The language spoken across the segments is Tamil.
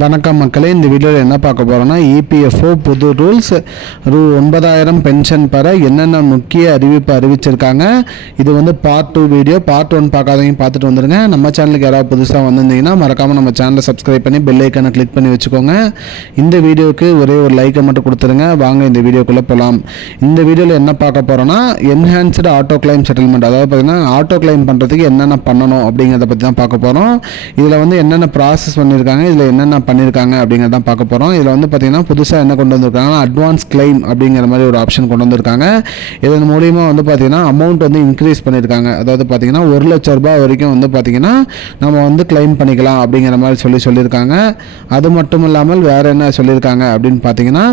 வணக்கம் மக்களே இந்த வீடியோவில் என்ன பார்க்க போகிறோன்னா இபிஎஃப்ஓ புது ரூல்ஸ் ரூ ஒன்பதாயிரம் பென்ஷன் பெற என்னென்ன முக்கிய அறிவிப்பு அறிவிச்சிருக்காங்க. இது வந்து part two video part one பார்க்காதவங்க பார்த்துட்டு வந்துருங்க. நம்ம சேனலுக்கு யாராவது புதுசாக வந்திருந்தீங்கன்னா மறக்காமல் நம்ம சேனலை சப்ஸ்கிரைப் பண்ணி பெல் ஐக்கனை கிளிக் பண்ணி வச்சுக்கோங்க. இந்த வீடியோவுக்கு ஒரே ஒரு லைக்கை மட்டும் கொடுத்துருங்க. வாங்க இந்த வீடியோக்குள்ளே போகலாம் இந்த வீடியோவில் என்ன பார்க்க போகிறோன்னா என்ஹான்ஸ்டு ஆட்டோ கிளைம் செட்டில்மெண்ட் அதாவது பார்த்தீங்கன்னா ஆட்டோ கிளைம் பண்ணுறதுக்கு என்னென்ன பண்ணணும் அப்படிங்கிறத பற்றி தான் பார்க்க போகிறோம் இதில் வந்து என்னென்ன ப்ராசஸ் பண்ணியிருக்காங்க இதில் என்னென்ன பண்ணியிருக்காங்க அப்படிங்கிறத தான் பார்க்க போகிறோம் இதில் வந்து பார்த்தீங்கன்னா புதுசாக என்ன கொண்டு வந்திருக்காங்கன்னா அட்வான்ஸ் கிளைம் அப்படிங்கிற மாதிரி ஒரு ஆப்ஷன் கொண்டு வந்திருக்காங்க. இதன் மூலியமாக வந்து பார்த்தீங்கன்னா அமௌண்ட் வந்து இன்க்ரீஸ் பண்ணியிருக்காங்க. அதாவது பார்த்தீங்கன்னா ஒரு லட்ச ரூபாய் வரைக்கும் வந்து பார்த்தீங்கன்னா நம்ம வந்து கிளைம் பண்ணிக்கலாம் அப்படிங்கிற மாதிரி சொல்லி சொல்லியிருக்காங்க. அது மட்டும் இல்லாமல் வேறு என்ன சொல்லியிருக்காங்க அப்படின்னு பார்த்தீங்கன்னா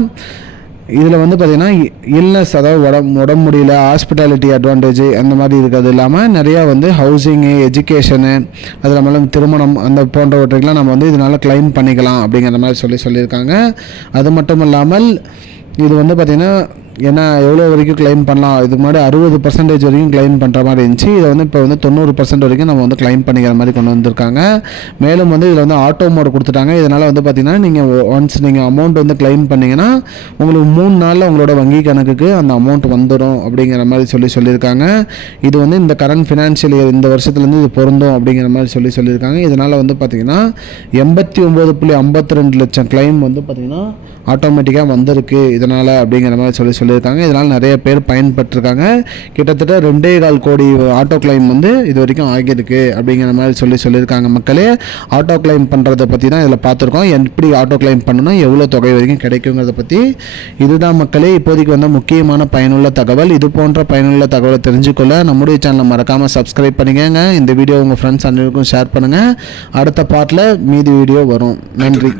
இதில் வந்து பார்த்தீங்கன்னா இல்னஸ் அதாவது உடம்பு உடம்பு முடியல ஹாஸ்பிட்டாலிட்டி அட்வான்டேஜ் அந்த மாதிரி இருக்கிறது இல்லாமல் நிறையா வந்து ஹவுசிங்கு எஜுகேஷனு அது இல்லாமல் திருமணம் அந்த போன்றவற்றைக்கெலாம் நம்ம வந்து இதனால் கிளைம் பண்ணிக்கலாம் அப்படிங்கிற மாதிரி சொல்லி சொல்லியிருக்காங்க. அது மட்டும் இல்லாமல் இது வந்து பார்த்திங்கன்னா ஏன்னா எவ்வளோ வரைக்கும் கிளைம் பண்ணலாம்? இதுக்கு முன்னாடி அறுபது பர்சன்டேஜ் வரைக்கும் கிளைம் பண்ணுற மாதிரி இருந்துச்சு. இதை வந்து இப்போ வந்து தொண்ணூறு பர்சன்ட் வரைக்கும் நம்ம வந்து கிளைம் பண்ணிக்கிற மாதிரி கொண்டு வந்திருக்காங்க. மேலும் வந்து இதில் வந்து ஆட்டோ மோட் கொடுத்துட்டாங்க. இதனால் வந்து பார்த்தீங்கன்னா நீங்கள் ஒன்ஸ் நீங்கள் அமௌண்ட் வந்து கிளைம் பண்ணிங்கன்னா உங்களுக்கு மூணு நாளில் உங்களோட வங்கி கணக்குக்கு அந்த அமௌண்ட் வந்துடும் அப்படிங்கிற மாதிரி சொல்லி சொல்லியிருக்காங்க. இது வந்து இந்த கரண்ட் ஃபினான்ஷியல் இயர் இந்த வருஷத்துலேருந்து இது பொருந்தும் அப்படிங்கிற மாதிரி சொல்லி சொல்லியிருக்காங்க. இதனால் வந்து பார்த்திங்கன்னா எண்பத்தி ஒம்பது புள்ளி ஐம்பத்தி ரெண்டு லட்சம் கிளைம் வந்து பார்த்தீங்கன்னா ஆட்டோமேட்டிக்காக வந்திருக்கு. இதனால் அப்படிங்கிற மாதிரி சொல்லி சொல்லி சொல்லியிருக்காங்க. இதனால் நிறைய பேர் பயன்பட்டிருக்காங்க கிட்டத்தட்ட ரெண்டே கால் கோடி ஆட்டோ கிளைம் வந்து இது வரைக்கும் ஆகியிருக்கு அப்படிங்கிற மாதிரி சொல்லி சொல்லியிருக்காங்க மக்களே. ஆட்டோ கிளைம் பண்ணுறதை பற்றி தான் இதில் பார்த்துருக்கோம். எப்படி ஆட்டோ கிளைம் பண்ணணும்? எவ்வளோ தொகை வரைக்கும் கிடைக்குங்கிறத பற்றி இதுதான் மக்களே இப்போதைக்கு வந்த முக்கியமான பயனுள்ள தகவல். இது போன்ற பயனுள்ள தகவலை தெரிஞ்சுக்கொள்ள நம்முடைய சேனலை மறக்காமல் சப்ஸ்கிரைப் பண்ணிக்கங்க. இந்த வீடியோ உங்கள் ஃப்ரெண்ட்ஸ் அனைவருக்கும் ஷேர் பண்ணுங்கள் அடுத்த பார்ட்டில் மீதி வீடியோ வரும். நன்றி.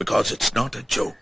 Because it's not a joke.